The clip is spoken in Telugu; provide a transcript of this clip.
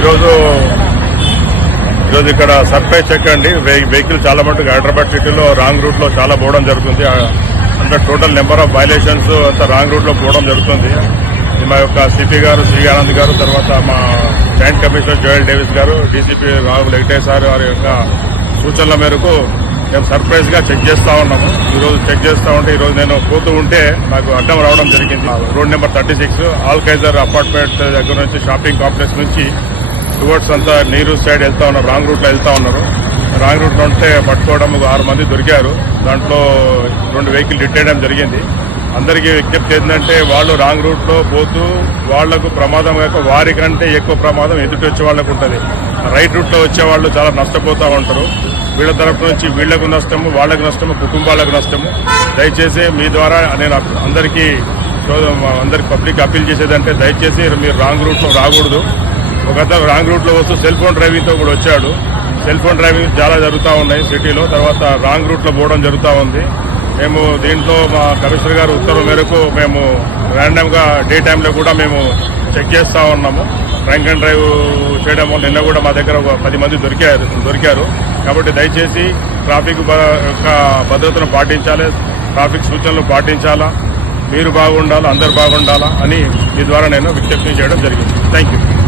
ఈరోజు ఈరోజు ఇక్కడ సర్ప్రైజ్ చెక్ అండి. వెహికల్ చాలా మటుకు హైదరాబాద్ సిటీలో రాంగ్ రూట్లో చాలా పోవడం జరుగుతుంది. అంటే టోటల్ నెంబర్ ఆఫ్ వైలేషన్స్ అంతా రాంగ్ రూట్లో పోవడం జరుగుతుంది. మా యొక్క సిపి గారు శ్రీ ఆనంద్ గారు తర్వాత మా జాయింట్ కమిషనర్ జోయల్ డేవిస్ గారు డీసీపీ రాహుల్ వెంకటేష్ సార్ వారి యొక్క సూచనల మేరకు మేము సర్ప్రైజ్గా చెక్ చేస్తూ ఉన్నాము. ఈరోజు చెక్ చేస్తూ ఉంటే ఈరోజు నేను పోతూ ఉంటే నాకు అడ్డం రావడం జరిగింది. Road number thirty six Al Kaiser apartment దగ్గర నుంచి షాపింగ్ కాంప్లెక్స్ నుంచి టువర్డ్స్ అంతా నీరు సైడ్ వెళ్తా ఉన్నారు రాంగ్ రూట్లో వెళ్తా ఉన్నారు. రాంగ్ రూట్లో ఉంటే పట్టుకోవడం ఒక ఆరు మంది దొరికారు. దాంట్లో రెండు వెహికల్ డిటేయడం జరిగింది. అందరికీ విజ్ఞప్తి ఏంటంటే వాళ్ళు రాంగ్ రూట్లో పోతూ వాళ్ళకు ప్రమాదం కాక వారికంటే ఎక్కువ ప్రమాదం ఎదుటి వచ్చే వాళ్ళకు ఉంటుంది. రైట్ రూట్లో వచ్చే వాళ్ళు చాలా నష్టపోతూ ఉంటారు. వీళ్ళ తరపు నుంచి వీళ్ళకు నష్టము వాళ్ళకు నష్టము కుటుంబాలకు నష్టము. దయచేసి మీ ద్వారా నేను అందరికీ అందరికి పబ్లిక్ అప్పీల్ చేసేదంటే దయచేసి మీరు రాంగ్ రూట్లో రాకూడదు. ఒక అతను రాంగ్ రూట్లో వస్తూ సెల్ ఫోన్ డ్రైవింగ్తో కూడా వచ్చాడు. సెల్ ఫోన్ డ్రైవింగ్ చాలా జరుగుతూ ఉన్నాయి సిటీలో. తర్వాత రాంగ్ రూట్లో పోవడం జరుగుతూ ఉంది. మేము దీంట్లో మా కమిషనర్ గారు ఉత్తర్వు మేరకు మేము ర్యాండమ్గా డే టైంలో కూడా మేము చెక్ చేస్తూ ఉన్నాము. డ్రంక్ అండ్ డ్రైవ్ చేయడం వల్ల నిన్న కూడా మా దగ్గర ఒక పది మంది దొరికారు దొరికారు. కాబట్టి దయచేసి ట్రాఫిక్ యొక్క భద్రతను పాటించాలి. ట్రాఫిక్ సూచనలు పాటించాలా? మీరు బాగుండాలా? అందరు బాగుండాలా? అని మీ ద్వారా నేను విజ్ఞప్తి చేయడం జరిగింది. Thank you